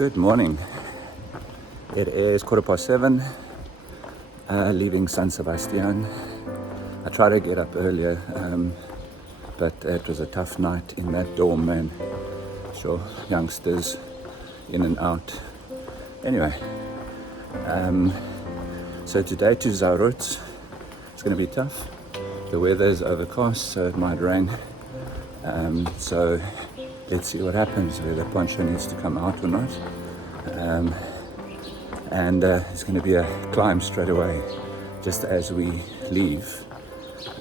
Good morning. It is 7:15, leaving San Sebastian. I tried to get up earlier, but it was a tough night in that dorm, man. Sure, youngsters in and out. Anyway, so today to Zarautz. It's going to be tough. The weather is overcast, so it might rain. So let's see what happens, whether Poncho needs to come out or not. And it's going to be a climb straight away, just as we leave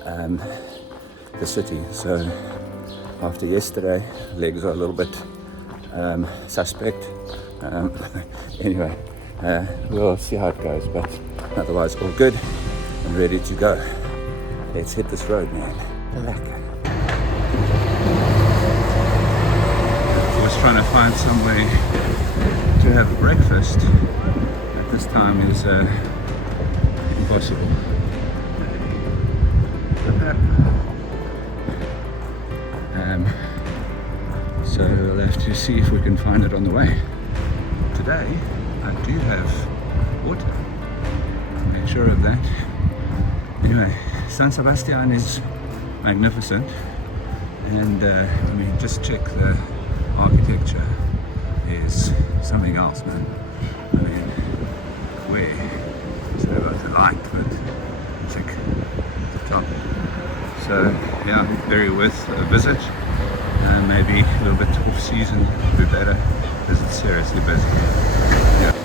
the city. So after yesterday, legs are a little bit suspect. Anyway, we'll see how it goes, but otherwise all good and ready to go. Let's hit this road, man. Lekker. I was trying to find some way to have breakfast at this time is impossible. So we'll have to see if we can find it on the way. Today I do have water. Make sure of that. Anyway, San Sebastian is magnificent, and I mean, just check the architecture is something else, man. I mean, where? So about the light, but check the top. So yeah, very worth a visit. Maybe a little bit off season would be better, because it's seriously busy. Yeah.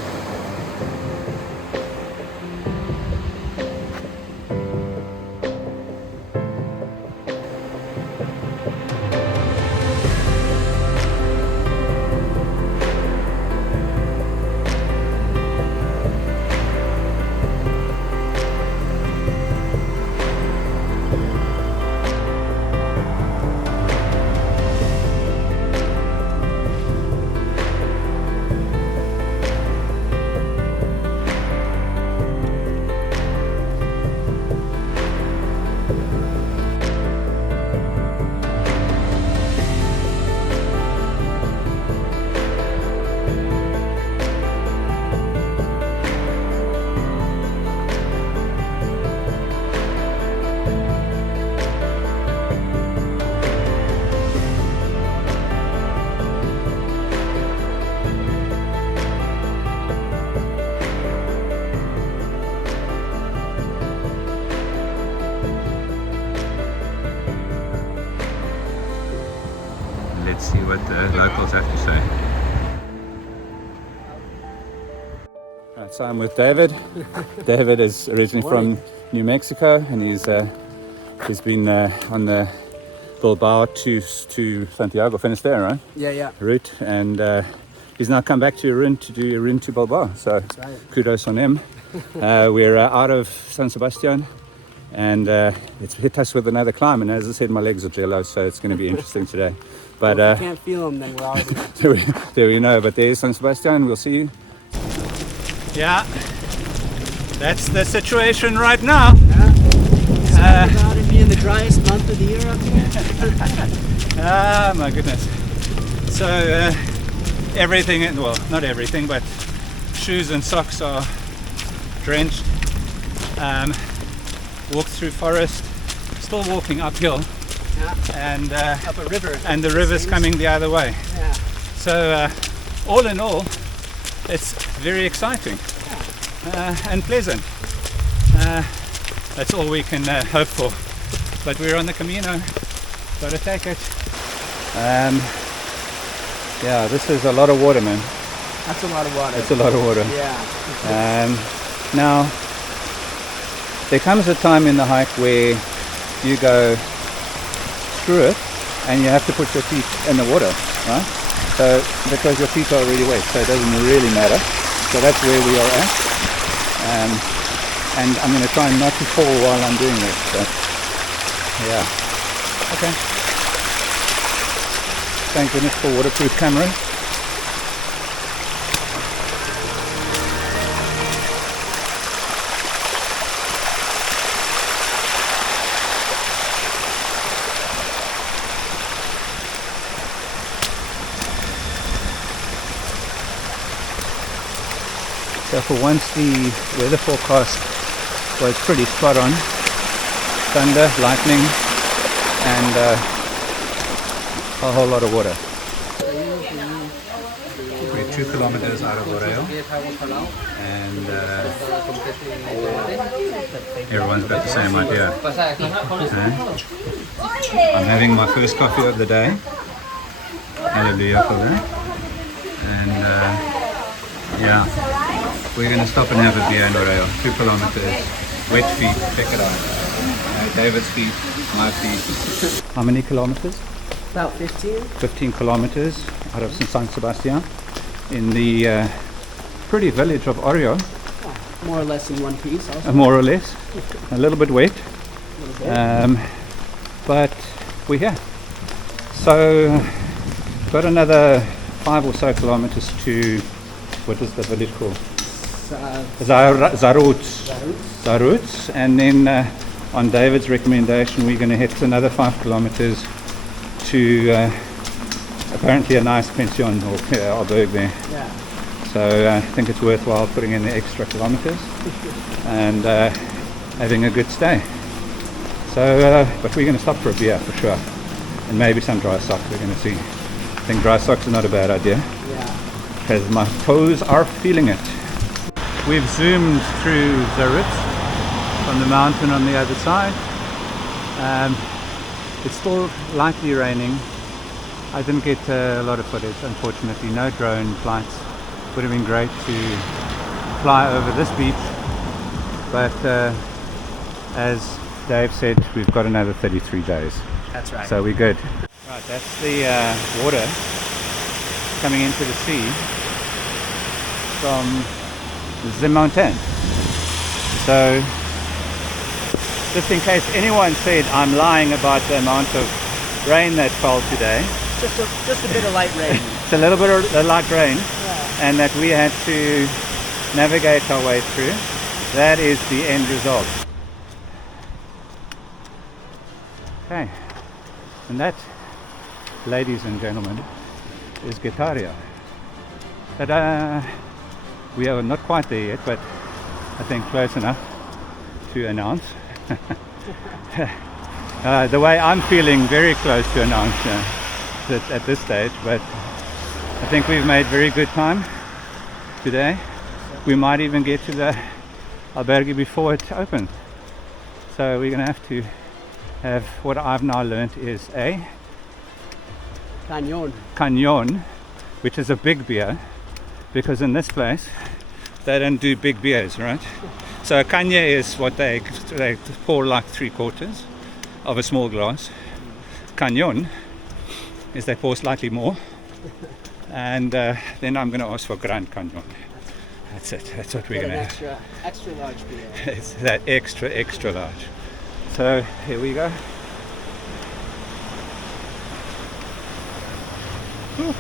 Let's see what the locals have to say. Right, so I'm with David. David is originally from New Mexico, and he's been on the Bilbao to Santiago, Finisterre, right? Yeah. Route, and he's now come back to Irun to do Irun to Bilbao. So right. Kudos on him. We're out of San Sebastian, and it's hit us with another climb. And as I said, my legs are jello, so it's going to be interesting today. But well, if you can't feel them, then we're all good. there we know. But there's San Sebastian. We'll see you. Yeah, that's the situation right now. Yeah. About it being the driest month of the year up here. Ah, my goodness. So everything, well, not everything, but shoes and socks are drenched. Walked through forest, still walking uphill. Yeah. And up a river. And the river's coming the other way. Yeah. So all in all, it's very exciting and pleasant. That's all we can hope for. But we're on the Camino, gotta take it. Yeah, this is a lot of water, man. That's a lot of water. It's a lot of water. Yeah. Now, there comes a time in the hike where you go through it and you have to put your feet in the water, right? So because your feet are already wet, so it doesn't really matter. So that's where we are at, and I'm going to try not to fall while I'm doing this. So yeah, okay. Thank goodness for waterproof camera. So for once the weather forecast was pretty spot on. Thunder, lightning, and a whole lot of water. We're 2 kilometers out of Oreo, and everyone's got the same idea. I'm having my first coffee of the day. Hallelujah for that. And yeah, we're going to stop and have a beer in Oreo. 2 kilometers, wet feet, check it out. David's feet, my feet. How many kilometers? About 15. 15 kilometers out of San Sebastian in the pretty village of Oreo. More or less in one piece also. More or less. A little bit wet. But we're here. So got another 5 or so kilometers to, what is the village called? Zarautz. And then on David's recommendation we're going to hit another 5 kilometers to apparently a nice pension or alberg there. Yeah. So I think it's worthwhile putting in the extra kilometers and having a good stay. So, but we're going to stop for a beer for sure, and maybe some dry socks. We're going to see. I think dry socks are not a bad idea. Yeah. Because my toes are feeling it. We've zoomed through Zarautz from the mountain on the other side. It's still lightly raining. I didn't get a lot of footage, unfortunately. No drone flights. Would have been great to fly over this beach, but as Dave said, we've got another 33 days. That's right. So we're good. Right, that's the water coming into the sea from the mountain. So just in case anyone said I'm lying about the amount of rain that fell today, Just a bit of light rain. it's a little bit of light rain, Yeah. and that we had to navigate our way through. That is the end result. Okay, and that, ladies and gentlemen, is Getaria. But we are not quite there yet, but I think close enough to announce. The way I'm feeling, very close to announce at this stage, but I think we've made very good time today. We might even get to the albergue before it opens. So we're going to have to have, what I've now learnt is a Canyon. which is a big beer, because in this place they don't do big beers, right? So a caña is what they pour like 3/4 of a small glass. Canyon is they pour slightly more, and then I'm going to ask for Grand Canyon. That's it. That's what we're going to have. Extra large beer. It's that extra large. So here we go. Whew.